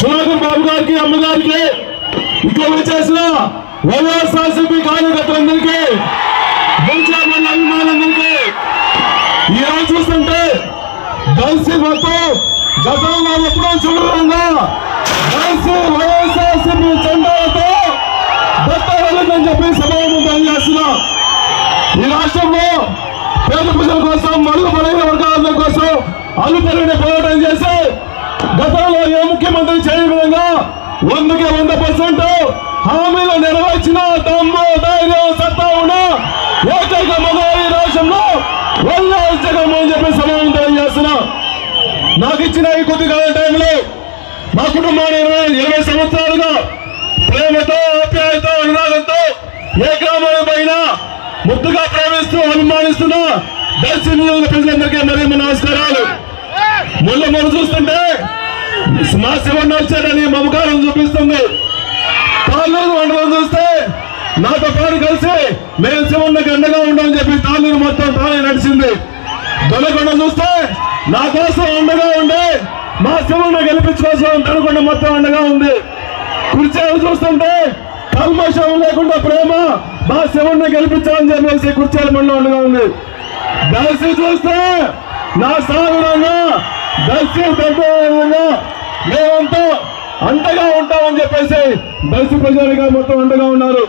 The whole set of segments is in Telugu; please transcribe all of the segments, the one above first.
సుధాకర్ బాబు గారికి అమ్మగారికి ఇక్కడ వచ్చేసిన వైఎస్ఆర్సీపీ కార్యకర్తలందరికీ బుల్చేపల్లి అభిమానులందరికీ ఈ రోజు చూస్తుంటే దళసి మొత్తం గతంలో ఎప్పుడో చూడకుండా దళసి వైఎస్ఆర్సీపీ జెండాలతో దత్తవల్లని చెప్పి సమావేశం చేస్తున్నా. ఈ రాష్ట్రంలో పేద ప్రజల కోసం మరుగుపడిన వర్గాల కోసం అలుపరిని పోరాటం చేసి గతంలో ఏ ముఖ్యమంత్రి చేయని విధంగా 100కి 100% హామీలు నెరవేర్చిన దమ్ము ధైర్యం సత్తా ఉన్న ఏకైక మగ ఈ రాష్ట్రంలో వైఎస్ జగన్మోహన్ చెప్పి సమావేశం చేస్తున్నా. నాకు ఇచ్చిన ఈ కొద్ది కాలం టైంలో మా కుటుంబాన్ని 20 సంవత్సరాలుగా ప్రేమతో ఆప్యాయతో అనురాగంతో ఏ గ్రామానికి పోయినా ముద్దుగా ప్రేమిస్తూ అభిమానిస్తున్న దళసి ప్రజలందరికీ మరీ నమస్కారాలు. మొన్న చూస్తుంటే మా శివన్న వచ్చాడని మమకారం చూపిస్తుంది. తాళ్ళూరు మండలం చూస్తే నాతో పాటు కలిసి మేము శివన్నకి అండగా ఉండమని చెప్పి తాళ్ళూరు మొత్తం తానే నడిచింది. దొనకొండ చూస్తే నా కోసం అండగా ఉండి మా శివన్న గెలిపించుకోసం దొనకొండ మొత్తం అండగా ఉంది. కుర్చేలు చూస్తుంటే కల్మషం లేకుండా ప్రేమ మా శివన్న గెలిపించాలని చెప్పేసి కుర్చేల మండలం అండగా ఉంది. దళసి చూస్తే నా సాగురంగా దళసి విధంగా మేమంతా అండగా ఉంటామని చెప్పేసి దళసి ప్రజలుగా మొత్తం అండగా ఉన్నారు.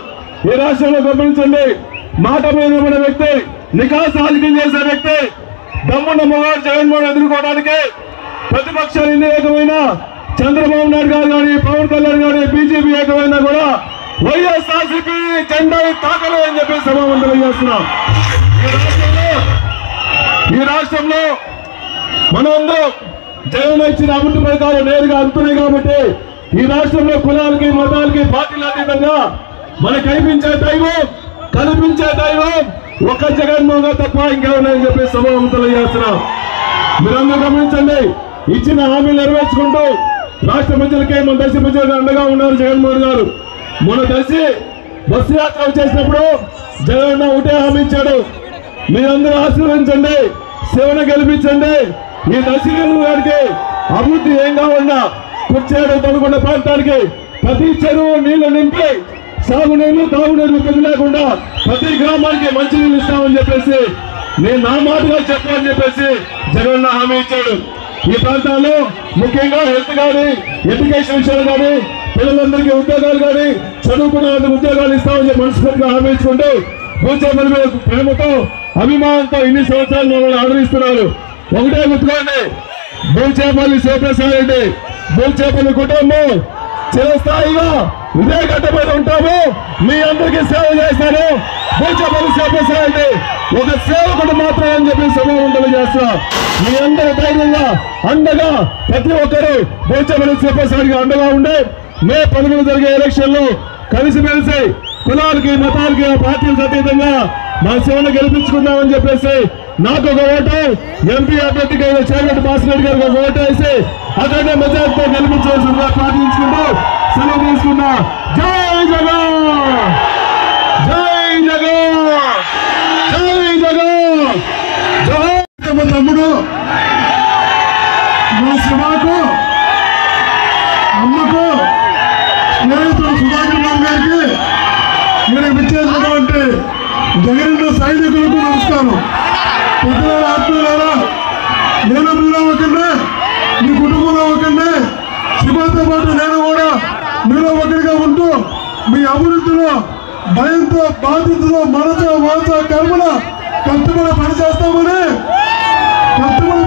ఈ రాష్ట్రంలో గమనించండి, మాట మీద నిలబడే వ్యక్తి, నికాస్ రాజకీయం చేసే వ్యక్తి, దమ్మున్న మొగాడు జగన్మోహన్ ఎదుర్కోవడానికి ప్రతిపక్షాలు ఎన్ని ఏకమైన చంద్రబాబు నాయుడు గారు కానీ పవన్ కళ్యాణ్ గారి బీజేపీ ఏకమైనా కూడా వైఎస్ఆర్సీపీ జెండా తాకలేదు అని చెప్పి సమావేశం చేస్తున్నాం. ఈ రాష్ట్రంలో మనందరూ జగన్ ఇచ్చిన అభివృద్ధి పథకాలు నేరుగా అందుతున్నాయి కాబట్టి ఈ రాష్ట్రంలో కులాలకి మతాలకి పార్టీల అతీతంగా మనకు కనిపించే దైవం ఒక జగన్మోహన్ గారు తప్ప ఇంకేమన్నాయని చెప్పి సమావేశం చేస్తున్నాం. మీరందరూ గమనించండి, ఇచ్చిన హామీలు నెరవేర్చుకుంటూ రాష్ట్ర ప్రజలకే మన దళసి ప్రజలకు అండగా ఉన్నారు జగన్మోహన్ గారు. మన దళసి బస్సు యాత్ర చేసినప్పుడు జగన్ ఒకటే హామీ ఇచ్చాడు, మీరందరూ ఆశీర్వదించండి, శివన గెలిపించండి. ఈ దళసి గారికి అభివృద్ధి ఏం కావాలన్నా కుర్చేడు తొలగొండ ప్రాంతానికి ప్రతి చెరువు నీళ్లు నింపి సాగునీళ్లు తాగునీళ్లు పెద్ద లేకుండా ప్రతి గ్రామానికి మంచి నీళ్ళు ఇస్తామని చెప్పేసి నేను నా మాటగా చెప్పాలని చెప్పేసి జగన్ హామీ ఇచ్చాడు. ఈ ప్రాంతాల్లో ముఖ్యంగా హెల్త్ కానీ ఎడ్యుకేషన్ విషయాలు కానీ పిల్లలందరికీ ఉద్యోగాలు కానీ చదువుకున్న వాళ్ళకి ఉద్యోగాలు ఇస్తామని చెప్పి మనస్ఫూర్తిగా హామీ ఇచ్చుకుంటూ భూచేపల్లి మీద ప్రేమతో అభిమానంతో ఇన్ని సంవత్సరాలు మమ్మల్ని ఆదరిస్తున్నారు. ఒకటే గుర్తుకోండి, భూచేపల్లి శివప్రసాద్ రెడ్డి భూచేపల్లి కుటుంబం చిరస్థాయిగా ఇదే గడ్డ మీద ఉంటాము, మీ అందరికీ సేవ చేస్తాను. భూచేపల్లి శివప్రసాద్ రెడ్డి ఒక సేవకుడు మాత్రమే అని చెప్పి సమావేశం చేస్తున్నా. మీ అందరూ ధైర్యంగా అండగా ప్రతి ఒక్కరూ భూచేపల్లి శివప్రసాద్కి అండగా ఉండే మే 11 జరిగే ఎలక్షన్ లో కలిసిమెలిసి కులాలకి మతాలకి పార్టీలకు అతీతంగా మా శివను గెలిపించుకుందామని చెప్పేసి నాకు ఒక ఓటు, ఎంపీ అభ్యర్థిగా చేగంటి భాస్కర్ రెడ్డి గారికి ఒక ఓటు వేసి అక్కడనే మెజార్టీతో గెలిపించవలసిందిగా ప్రార్థించుకుంటూ సెలవు తీసుకున్నా. జై జగన్, జై జగన్, జై జగన్. జై తమ్ముడు మా శివకు అమ్మకు స్నేహితుడు సుధాకర్ బాబు గారికి మీరు విచ్చేసినటువంటి జగన్ సైనికులకు నమస్కారం. పెద్దల ఆత్మీయులారా, నేను మీలో ఒకరినే, మీ కుటుంబంలో ఒకరినే, శివతో పాటు నేను కూడా మీలో ఒకరిగా ఉంటూ మీ అభివృద్ధిలో భయంతో బాధ్యతతో మనతో వాచ కర్మల కష్టపడి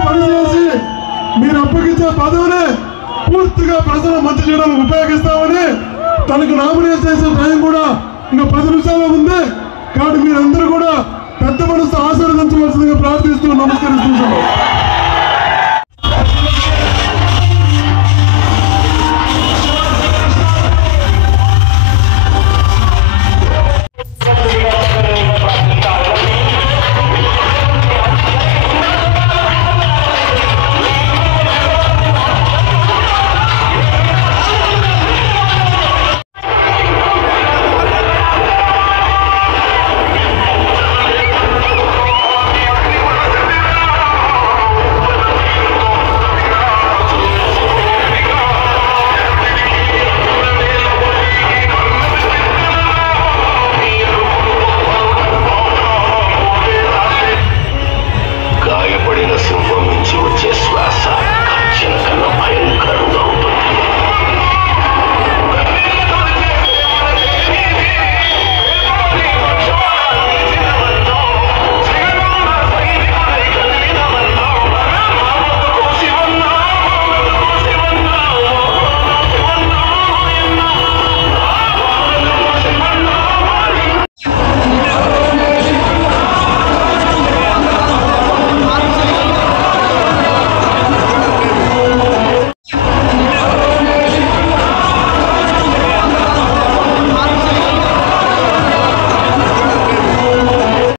పనిచేసి మీరు అప్పగించే పదవిని పూర్తిగా ప్రజల మంచి చేయడానికి ఉపయోగిస్తామని తనకు నామినేట్ చేసే టైం కూడా ఇంకా 10 నిమిషాలు ఉంది. కాబట్టి మీరందరూ కూడా పెద్ద మనసు ఆశీర్వదించవలసిందిగా ప్రార్థిస్తూ నమస్కరిస్తున్నాను.